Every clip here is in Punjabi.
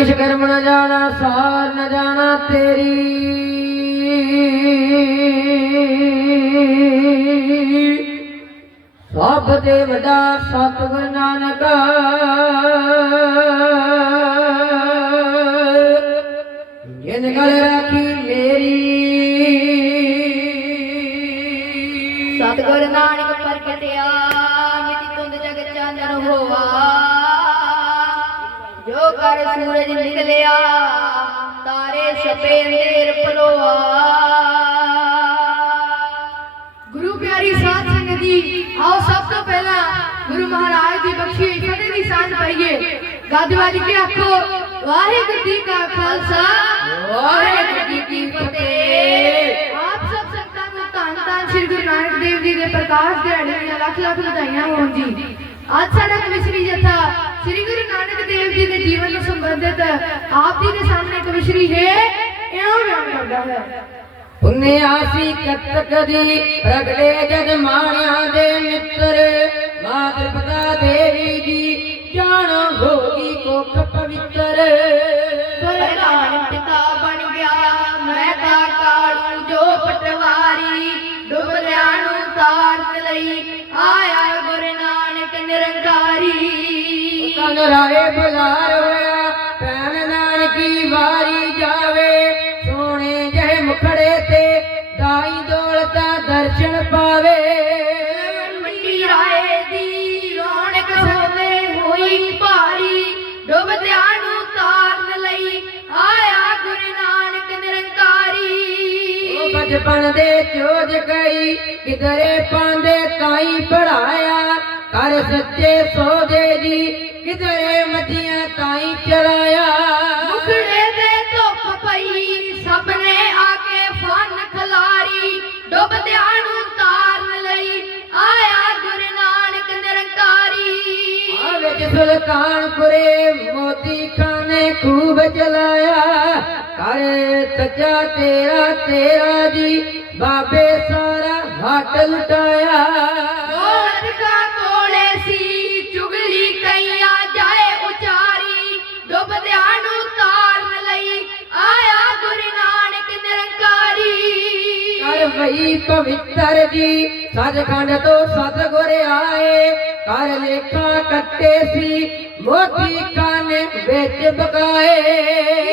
ਕਿਛ ਕਰਮ ਨ ਜਾਣਾ, ਸਾਰ ਨ ਜਾਣਾ ਤੇਰੀ। ਸਭ ਦੇ ਵੱਡਾ ਸਤਿਗੁਰ ਨਾਨਕ। ਜਿਨ ਗਲ ਰਾਖੀ ਮੇਰੀ। ਸਤਿਗੁਰ ਨਾਨਕ ਪ੍ਰਗਟਿਆ ਮਿਟੀ ਤੁੰਦ ਜਗ ਚਾਨਣ ਹੋਆ। ਜੋ ਕਰ ਸੂਰਜ ਨਿਕਲਿਆ ਤਾਰੇ ਛਪੇ ਅੰਧੇਰ ਪਲੋਆ ਗੁਰੂ ਪਿਆਰੀ ਸਾਧ ਸੰਗਤ ਜੀ ਆਓ ਸਭ ਤੋਂ ਪਹਿਲਾਂ ਗੁਰੂ ਮਹਾਰਾਜ ਦੀ ਬਖਸ਼ੀ ਹੋਈ ਫਤਿਹ ਦੀ ਸਾਂਝ ਪਾਈਏ ਗੱਜ ਵੱਜ ਕੇ ਆਖੋ ਵਾਹਿਗੁਰੂ ਜੀ ਕਾ ਖਾਲਸਾ ਵਾਹਿਗੁਰੂ ਜੀ ਕੀ ਫਤਿਹ ਆਪ ਸਭ ਸੰਗਤਾਂ ਨੂੰ ਧੰਨ ਧੰਨ ਸ੍ਰੀ ਗੁਰੂ ਨਾਨਕ ਦੇਵ ਜੀ ਦੇ ਪ੍ਰਕਾਸ਼ ਦਿਹਾੜੇ ਦੀਆਂ ਲੱਖ ਲੱਖ ਵਧਾਈਆਂ ਹੋਣ ਜੀ ਅੱਜ ਸਾਡਾ ਕਵਿਸ਼ਰੀ ਜਥਾ ਜੀ ਦੇ ਜੀਵਨ ਨੂੰ ਸੰਬੰਧਿਤ ਆਪ ਜੀ ਦੇ ਸਾਹਮਣੇ ਕਵਿਸ਼ਰੀ ਹੈ ਇਉਂ ਬਿਆਨ ਕਰਦਾ ਹੈ। ਪੁੰਨਿਆ ਸੀ ਕਤਕ ਦੀ ਪ੍ਰਗਟੇ ਜਗ ਮਾਣਿਆ ਦੇ ਮਿੱਤਰ ਮਾਤਰ ਪਤਾ ਦੇਵੀ ਜੀ ਜਾਣ ਹੋਗੀ ਕੋਖ ਪਵਿੱਤਰ। ਪ੍ਰਧਾਨ ਪਿਤਾ ਬਣ ਗਿਆ ਮੈਂ ਤਾਂ ਕਾਲੂ ਜੋ ਪਟਵਾਰੀ ਡੁੱਬਦਿਆਂ ਨੂੰ ਤਾਰਨ ਲਈ ਨਿਰੰਕਾਰੀ ਕੰਨ ਰਾਏ ਬੁਲਾਰ ਹੋਇਆ। ਭੈਣ ਨਾਨਕੀ ਵਾਰੀ ਜਾਵੇ। ਸੋਹਣੇ ਜਹ ਮੁਖੜੇ ਤੇ ਦਾਈ ਦੌਲਤਾ ਦਰਸ਼ਨ ਪਾਵੇ। ਮੰਡੀ ਰਾਏ ਦੀ ਰੌਣਕ ਸੋਵੇ ਹੋਈ ਭਾਰੀ। ਡੁੱਬਦਿਆਂ ਨੂੰ ਤਾਰਨ ਲਈ ਆਇਆ ਗੁਰੂ ਨਾਨਕ ਉਹ ਨਿਰੰਕਾਰੀ ਬਚਪਨ ਦੇ ਚੋਜ ਗਈ ਕਿਧਰੇ ਪਾਉਂਦੇ ਤਾਈ ਪੜਾਇਆ। ਕਰ ਸੱਚੇ ਸੋਦੇ ਜੀ ਕਿਧਰੇ ਮੱਝੀਆਂ ਤਾਈ ਚਰਾਇਆ। ਮੁਖੜੇ ਤੇ ਧੁੱਪ ਪਈ ਸਭ ਨੇ ਆ ਕੇ ਫਨ ਖਲਾਰੀ ਡੁੱਬਦਿਆਂ ਨੂੰ ਤਾਰਨ ਲਈ ਆਇਆ ਗੁਰੂ ਨਾਨਕ ਨਿਰੰਕਾਰੀ। ਆ ਵਿੱਚ ਸੁਲਤਾਨਪੁਰੇ ਮੋਦੀ ਖਾਨੇ ਖੂਬ ਚਲਾਇਆ। ਕਰ ਸੱਚਾ ਤੇਰਾ ਤੇਰਾ ਜੀ ਬਾਬੇ ਸਾਰਾ ਹੱਟ ਲੁਟਾਇਆ। ਵਈ ਪਵਿੱਤਰ ਜੀ। ਸੱਚਖੰਡ ਤੋਂ ਸਤਿਗੁਰ ਆਏ। ਕਰ ਲੇਖਾ ਕੱਟੇ ਸੀ। ਮੋਤੀ ਕਾਨੇ ਵਿੱਚ ਬਕਾਏ।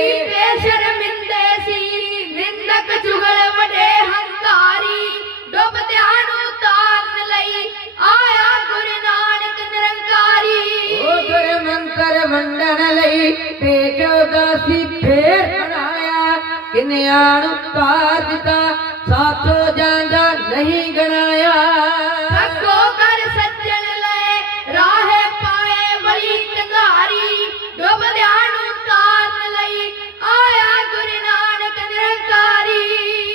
ਬਣਾਇਆ ਕਿਨਿਆਂ ਨੂੰ ਤਾਰ ਦਿੱਤਾ ਸਾਥੋਂ ਜਾਂਦਾ ਨਹੀਂ ਗਣਾਇਆ। ਸੱਗੋ ਕਰ ਸੱਜਣ ਲੈ ਰਾਹੇ ਪਾਏ ਵਲੀ ਕੰਧਾਰੀ ਡੁੱਬਦਿਆਂ ਨੂੰ ਤਾਰਨ ਲਈ ਆਇਆ ਗੁਰੂ ਨਾਨਕ ਨਿਰੰਕਾਰੀ।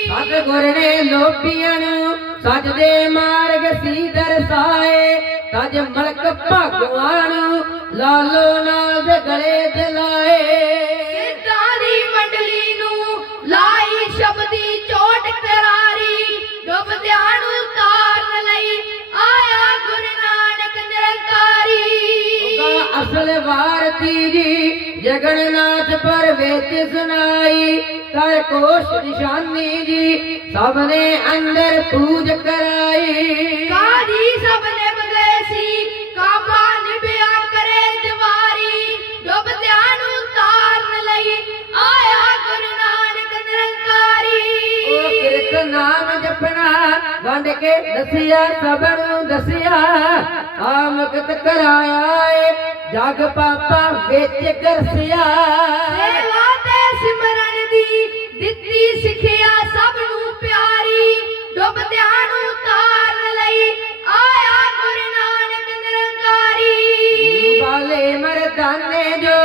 ਸਤਿਗੁਰ ਨੇ ਲੋਭੀਆਂ ਨੂੰ ਸਜਦੇ ਮਾਰਗ ਸੀ ਦਰਸਾਏ ਤਜ ਮਲਕ ਭਗਵਾਨ ਲਾਲੋ ਨਾਲ ਦੇ ਗਲੇ ਦਿਲਾਏ ਅਸਲ ਵਾਰਤੀ ਜੀ ਜਗਨਨਾਥ ਪਰ ਵਿੱਚ ਸੁਣਾਈ। ਕਰ ਕੋਸ਼ ਨਿਸ਼ਾਨੀ ਜੀ ਸਭ ਨੇ ਅੰਦਰ ਪੂਜ ਕਰਾਈ। ਕਾਜੀ ਸਭ ਨੇ ਬਗਏ ਸੀ ਕਾਬਾ ਨਿਭਿਆ ਕਰੇ ਜਵਾਰੀ। ਡੁੱਬਦਿਆਂ ਨੂੰ ਤਾਰਨ ਲਈ ਆਇਆ ਗੁਰੂ ਨਾਨਕ ਉਹ ਨਿਰੰਕਾਰੀ ਕਿਰਤ ਨਾਮ ਜਪਣਾ ਵੰਡ ਕੇ ਦਸਿਆ ਸਭ ਨੂੰ ਦਸਿਆ। ਆਮਕਤ ਕਰਾਇਆ ਏ। ਜਗ ਪਾਪਾ ਵਿੱਚ ਕਰਸਿਆ। ਸੇਵਾ ਤੇ ਸਿਮਰਨ ਦੀ ਦਿੱਤੀ ਸਿੱਖਿਆ ਸਭ ਨੂੰ ਪਿਆਰੀ। ਡੁੱਬਦਿਆਂ ਨੂੰ ਤਾਰਨ ਲਈ ਆਇਆ ਗੁਰੂ ਨਾਨਕ ਨਿਰੰਕਾਰੀ। ਬਾਲੇ ਮਰਦਾਨੇ ਜੋ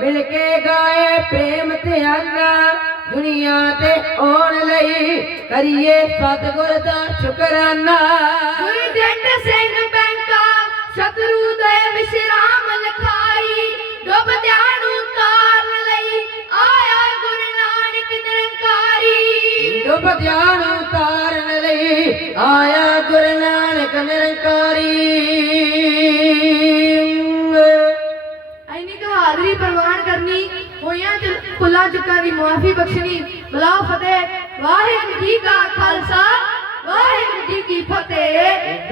ਮਿਲ ਕੇ ਗਾਏ ਪ੍ਰੇਮ ਧਿਆਨਾ ਦੁਨੀਆ ਤੇ ਆਉਣ ਲਈ ਕਰੀਏ ਸਤਿਗੁਰ ਦਾ ਸ਼ੁਕਰਾਨਾ। ਗੁਰੂ ਜੰਡ ਸਿੰਘ ਆਇਆ ਗੁਰ ਨਾਨਕ ਨਿਰੰਕਾਰੀ। ਐਨੀ ਕਾ ਹਾਜ਼ਰੀ ਪ੍ਰਵਾਨ ਕਰਨੀ, ਹੋਇਆ ਕੁਲਾ ਚੁੱਕਾ ਦੀ ਮਾਫੀ ਬਖਸ਼ਣੀ। ਬਲਾਉ ਫਤਿਹ। ਵਾਹਿਗੁਰੂ ਜੀ ਕਾ ਖਾਲਸਾ, ਵਾਹਿਗੁਰੂ ਜੀ ਕੀ ਫਤਿਹ।